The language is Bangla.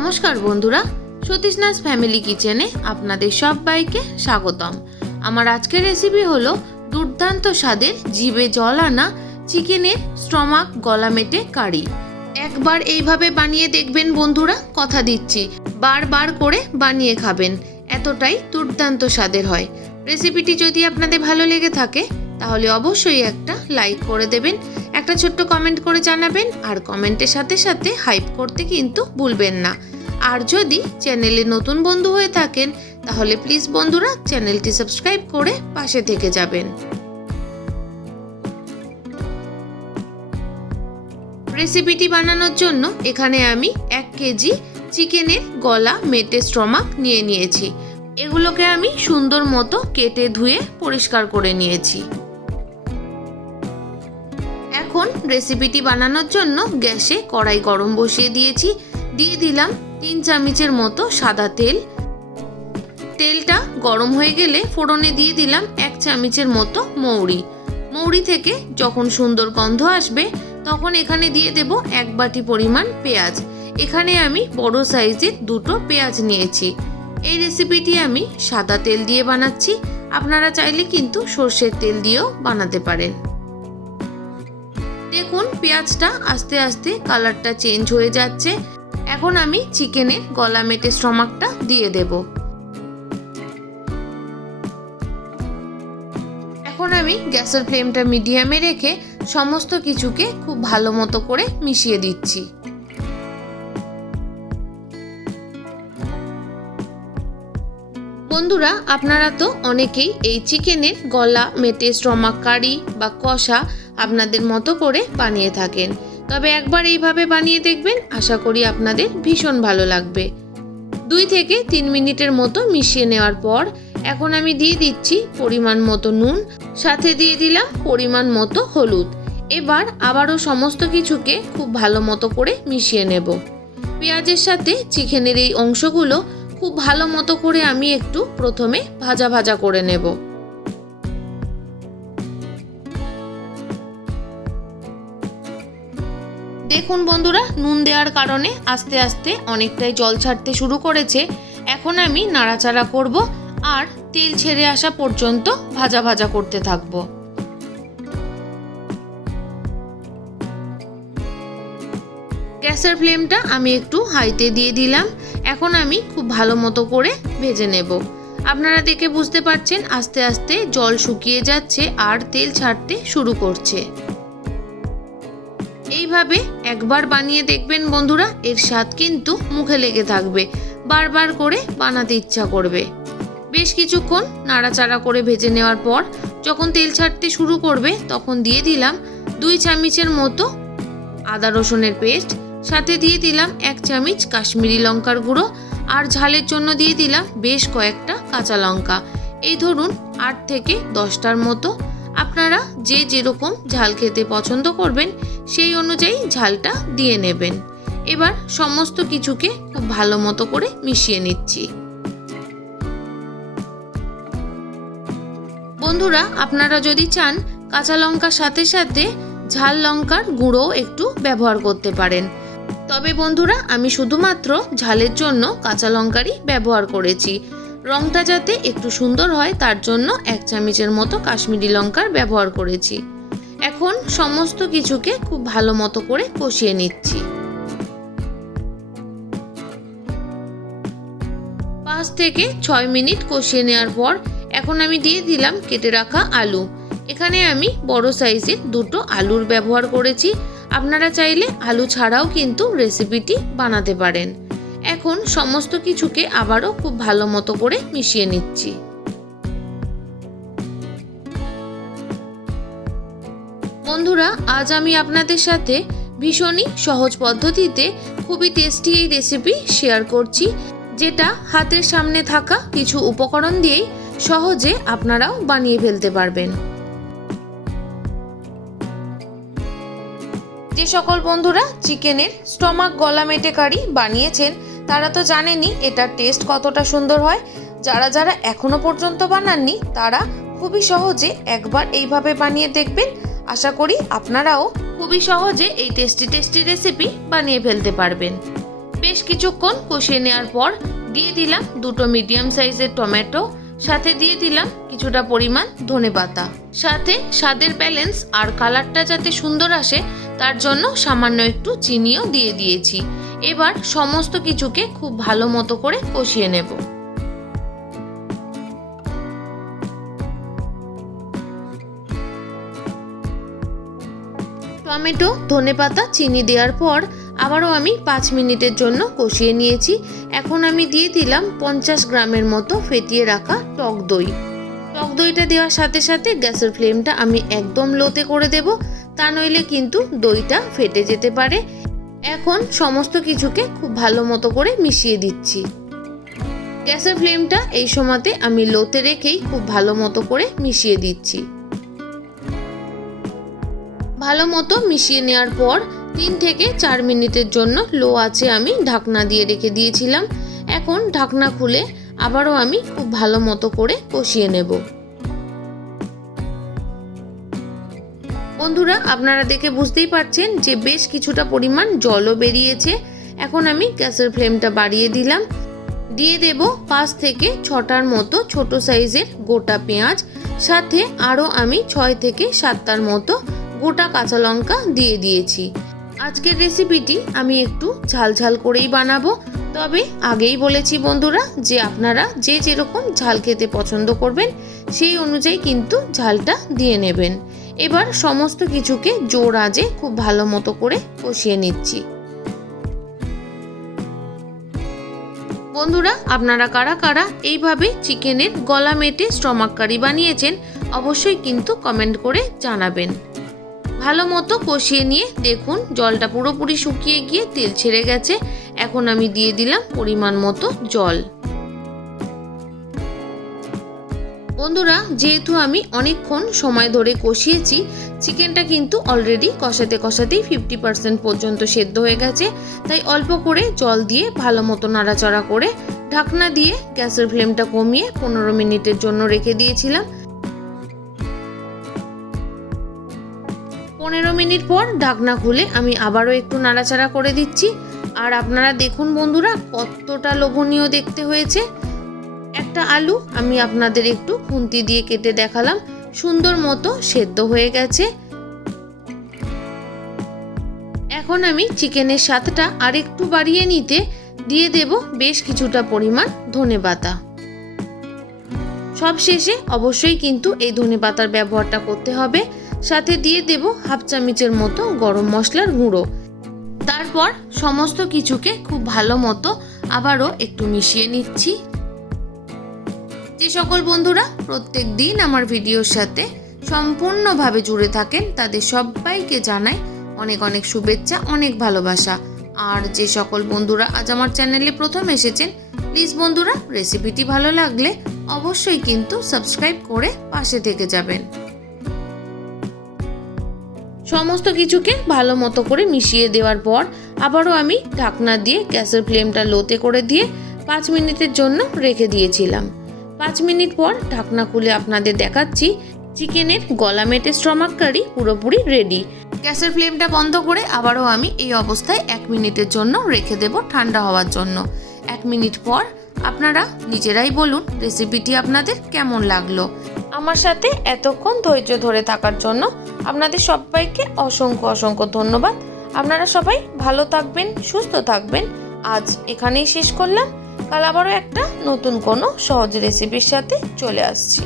নমস্কার বন্ধুরা সতীশনাথ ফ্যামিলি কিচেনে আপনাদের সবাইকে স্বাগতম। আমার আজকের রেসিপি হলো দুর্দান্ত স্বাদের জিভে জল আনা চিকেনের স্টমাক গলা মেটে কারি। একবার এইভাবে বানিয়ে দেখবেন বন্ধুরা, কথা দিচ্ছি। বারবার করে বানিয়ে খাবেন, এতটাই দুর্দান্ত স্বাদের হয়। রেসিপিটি যদি আপনাদের ভালো লেগে থাকে, তাহলে অবশ্যই একটা লাইক করে দেবেন, একটা ছোট্ট কমেন্ট করে জানাবেন, আর কমেন্টের সাথে সাথে হাইপ করতে কিন্তু ভুলবেন না। আর যদি চ্যানেলে নতুন বন্ধু হয়ে থাকেন, তাহলে প্লিজ বন্ধুরা চ্যানেলটি সাবস্ক্রাইব করে পাশে থেকে যাবেন। রেসিপিটি বানানোর জন্য এখানে আমি এক কেজি চিকেনের গলা মেটে স্টমাক নিয়ে নিয়েছি। এগুলোকে আমি সুন্দর মতো কেটে ধুয়ে পরিষ্কার করে নিয়েছি। এখন রেসিপিটি বানানোর জন্য গ্যাসে কড়াই গরম বসিয়ে দিয়েছি। দিয়ে দিলাম তিন চামচের মতো সাদা তেল। তেলটা গরম হয়ে গেলে ফোড়নে দিয়ে দিলাম এক চামচের মতো মৌরি। মৌরি থেকে যখন সুন্দর গন্ধ আসবে, তখন এখানে দিয়ে দেব এক বাটি পরিমাণ পেঁয়াজ। এখানে আমি বড় সাইজের দুটো পেঁয়াজ নিয়েছি। এই রেসিপিটি আমি সাদা তেল দিয়ে বানাচ্ছি। আপনারা চাইলে কিন্তু সর্ষের তেল দিয়েও বানাতে পারেন। দেখুন, পেঁয়াজটা আস্তে আস্তে কালারটা চেঞ্জ হয়ে যাচ্ছে। এখন আমি চিকেনের গলা মেটে স্টমাকটা দিয়ে দেব। এখন আমি গ্যাসের ফ্লেমটা মিডিয়ামে রেখে সমস্ত কিছুকে খুব ভালো মতো করে মিশিয়ে দিচ্ছি। বন্ধুরা, আপনারা তো অনেকেই এই চিকেনের গলা মেটে স্টমাক কারি বা কষা আপনাদের মতো করে বানিয়ে থাকেন। তবে একবার এইভাবে বানিয়ে দেখবেন, আশা করি আপনাদের ভীষণ ভালো লাগবে। দুই থেকে তিন মিনিটের মতো মিশিয়ে নেওয়ার পর, এখন আমি দিয়ে দিচ্ছি পরিমাণ মতো নুন, সাথে দিয়ে দিলাম পরিমাণ মতো হলুদ। এবার আবারও সমস্ত কিছুকে খুব ভালো মতো করে মিশিয়ে নেব। পেঁয়াজের সাথে চিকেনের এই অংশগুলো খুব ভালো মতো করে আমি একটু প্রথমে ভাজা ভাজা করে নেব। দেখুন বন্ধুরা, নুন দেওয়ার কারণে আস্তে আস্তে অনেকটাই জল ছাড়তে শুরু করেছে। এখন আমি নাড়াচাড়া করব আর তেল ছেড়ে আসা পর্যন্ত ভাজা ভাজা করতে থাকব। গ্যাসের ফ্লেমটা আমি একটু হাইতে দিয়ে দিলাম। এখন আমি খুব ভালো মতো করে ভেজে নেব। আপনারা দেখে বুঝতে পারছেন, আস্তে আস্তে জল শুকিয়ে যাচ্ছে আর তেল ছাড়তে শুরু করছে। এইভাবে একবার বানিয়ে দেখবেন বন্ধুরা, এর স্বাদ কিন্তু মুখে লেগে থাকবে। বারবার করে বানাতে ইচ্ছা করবে। বেশ কিছুক্ষণ নাড়াচাড়া করে ভেজে নেওয়ার পর যখন তেল ছাড়তে শুরু করবে, তখন দিয়ে দিলাম দুই চামচের মতো আদা রসুনের পেস্ট, সাথে দিয়ে দিলাম এক চামচ কাশ্মীরি লঙ্কার গুঁড়ো আর ঝালের জন্য দিয়ে দিলাম বেশ কয়েকটা কাঁচা লঙ্কা। এই ধরুন আট থেকে দশটার মতো আপনারা যে যেরকম ঝাল খেতে পছন্দ করবেন, সেই অনুযায়ী ঝালটা দিয়ে নেবেন। এবার সমস্ত কিছুকে খুব ভালো মতো করে মিশিয়ে নিচ্ছি। বন্ধুরা, আপনারা যদি চান কাঁচা লঙ্কার সাথে সাথে ঝাল লঙ্কার গুঁড়ো একটু ব্যবহার করতে পারেন। তবে বন্ধুরা, আমি শুধুমাত্র ঝালের জন্য কাঁচা লঙ্কারই ব্যবহার করেছি। রংটা যাতে একটু সুন্দর হয়, তার জন্য এক চামচের মতো কাশ্মীরি লঙ্কার ব্যবহার করেছি। এখন সমস্ত কিছুকে খুব ভালো মতো করে কষিয়ে নিচ্ছি। পাঁচ থেকে ছয় মিনিট কষিয়ে নেওয়ার পর এখন আমি দিয়ে দিলাম কেটে রাখা আলু। এখানে আমি বড় সাইজের দুটো আলুর ব্যবহার করেছি। আপনারা চাইলে আলু ছাড়াও কিন্তু রেসিপিটি বানাতে পারেন। এখন সমস্ত কিছুকে আবারও খুব ভালো মতো করে মিশিয়ে নিচ্ছি। বন্ধুরা, আজ আমি আপনাদের সাথে ভীষণই সহজ পদ্ধতিতে খুবই টেস্টি এই রেসিপি শেয়ার করছি, যেটা হাতের সামনে থাকা কিছু উপকরণ দিয়েই সহজে আপনারাও বানিয়ে ফেলতে পারবেন। যে সকল বন্ধুরা চিকেনের স্টমাক গলা মেটে কারি বানিয়েছেন তারা তো জানেনই এটার টেস্ট কতটা সুন্দর হয়। যারা যারা এখনও পর্যন্ত বানাননি, তারা খুবই সহজে একবার এইভাবে বানিয়ে দেখবেন। আশা করি আপনারাও খুবই সহজে এই টেস্টি টেস্টি রেসিপি বানিয়ে ফেলতে পারবেন। বেশ কিছুক্ষণ কষিয়ে নেওয়ার পর দিয়ে দিলাম দুটো মিডিয়াম সাইজের টমেটো, সাথে দিয়ে দিলাম কিছুটা পরিমাণ ধনেপাতা সাথে স্বাদের ব্যালেন্স আর কালারটা যাতে সুন্দর আসে, তার জন্য সামান্য একটু চিনিও দিয়ে দিয়েছি। এবার সমস্ত কিছুকে খুব ভালো মতো করে কষিয়ে নেব। টমেটো ধনেপাতা চিনি দেওয়ার পর আবারও আমি পাঁচ মিনিটের জন্য কষিয়ে নিয়েছি। এখন আমি দিয়ে দিলাম পঞ্চাশ গ্রামের মতো ফেটিয়ে রাখা টক দই। টক দইটা দেওয়ার সাথে সাথে গ্যাসের ফ্লেমটা আমি একদম লোতে করে দেব। তা নইলে কিন্তু দইটা ফেটে যেতে পারে। এখন সমস্ত কিছুকে খুব ভালো মতো করে মিশিয়ে দিচ্ছি। গ্যাসের ফ্লেমটা এই সময়তে আমি লোতে রেখেই খুব ভালো মতো করে মিশিয়ে দিচ্ছি। ভালো মতো মিশিয়ে নেওয়ার পর তিন থেকে চার মিনিটের জন্য লো আছে আমি ঢাকনা দিয়ে রেখে দিয়েছিলাম। এখন ঢাকনা খুলে আবারও আমি খুব ভালো মতো করে কষিয়ে নেব। বন্ধুরা, আপনারা দেখে বুঝতেই পারছেন যে বেশ কিছুটা পরিমাণ জলও বেরিয়েছে। এখন আমি গ্যাসের ফ্লেমটা বাড়িয়ে দিলাম। দিয়ে দেব পাঁচ থেকে ছটার মতো ছোট সাইজের গোটা পেঁয়াজ। সাথে আরও আমি ছয় থেকে সাতটার মতো গোটা কাঁচা লঙ্কা দিয়ে দিয়েছি। আজকের রেসিপিটি আমি একটু ঝাল ঝাল করেই বানাবো। তবে আগেই বলেছি বন্ধুরা যে আপনারা যে যেরকম ঝাল খেতে পছন্দ করবেন, সেই অনুযায়ী কিন্তু ঝালটা দিয়ে নেবেন। এবার সমস্ত কিছুকে জোর আজে খুব ভালো মতো করে কষিয়ে নিচ্ছি। বন্ধুরা, আপনারা কারা কারা এইভাবে চিকেনের গলা মেটে স্টমাক কারি বানিয়েছেন অবশ্যই কিন্তু কমেন্ট করে জানাবেন। ভালো মতো কষিয়ে নিয়ে দেখুন, জলটা পুরোপুরি শুকিয়ে গিয়ে তেল ছেড়ে গেছে। এখন আমি দিয়ে দিলাম পরিমাণ মতো জল। বন্ধুরা, যেহেতু আমি অনেকক্ষণ সময় ধরে কষিয়েছি, চিকেনটা কিন্তু অলরেডি কষাতে কষাতেই ফিফটি পার্সেন্ট পর্যন্ত সেদ্ধ হয়ে গেছে। তাই অল্প করে জল দিয়ে ভালো মতো নাড়াচাড়া করে ঢাকনা দিয়ে গ্যাসের ফ্লেমটা কমিয়ে পনেরো মিনিটের জন্য রেখে দিয়েছিলাম। পনেরো মিনিট পর ঢাকনা খুলে আমি আবারও একটু নাড়াচাড়া করে দিচ্ছি। আর আপনারা দেখুন বন্ধুরা, কতটা লোভনীয় দেখতে হয়েছে। একটা আলু আমি আপনাদের একটু খুন্তি দিয়ে কেটে দেখালাম। সুন্দর মতো সেদ্ধ হয়ে গেছে। এখন আমি চিকেনের স্বাদটা আর একটু বাড়িয়ে নিতে দিয়ে দেব বেশ কিছুটা পরিমাণ ধনে পাতা। সব শেষে অবশ্যই কিন্তু এই ধনে পাতার ব্যবহারটা করতে হবে। সাথে দিয়ে দেব হাফ চামচের মতো গরম মশলার গুঁড়ো। তারপর সমস্ত কিছুকে খুব ভালো মতো আবারও একটু মিশিয়ে নিচ্ছি। যে সকল বন্ধুরা প্রত্যেক দিন আমার ভিডিওর সাথে সম্পূর্ণভাবে জুড়ে থাকেন, তাদের সবাইকে জানাই অনেক অনেক শুভেচ্ছা, অনেক ভালোবাসা। আর যে সকল বন্ধুরা আজ আমার চ্যানেলে প্রথম এসেছেন, প্লিজ বন্ধুরা রেসিপিটি ভালো লাগলে অবশ্যই কিন্তু সাবস্ক্রাইব করে পাশে থেকে যাবেন। সমস্ত কিছুকে ভালো মতো করে মিশিয়ে দেওয়ার পর আবারও আমি ঢাকনা দিয়ে গ্যাসের ফ্লেমটা লোতে করে দিয়ে পাঁচ মিনিটের জন্য রেখে দিয়েছিলাম। পাঁচ মিনিট পর ঢাকনা খুলে আপনাদের দেখাচ্ছি চিকেনের গলা মেটে স্টমাক কারি পুরোপুরি রেডি গ্যাসের ফ্লেমটা বন্ধ করে আবারও আমি এই অবস্থায় এক মিনিটের জন্য রেখে দেব ঠান্ডা হওয়ার জন্য। এক মিনিট পর আপনারা নিজেরাই বলুন রেসিপিটি আপনাদের কেমন লাগল। আমার সাথে এতক্ষণ ধৈর্য ধরে থাকার জন্য আপনাদের সবাইকে অসংখ্য অসংখ্য ধন্যবাদ। আপনারা সবাই ভালো থাকবেন, সুস্থ থাকবেন। আজ এখানেই শেষ করলাম। কাল আবারও একটা নতুন কোনো সহজ রেসিপির সাথে চলে আসছি।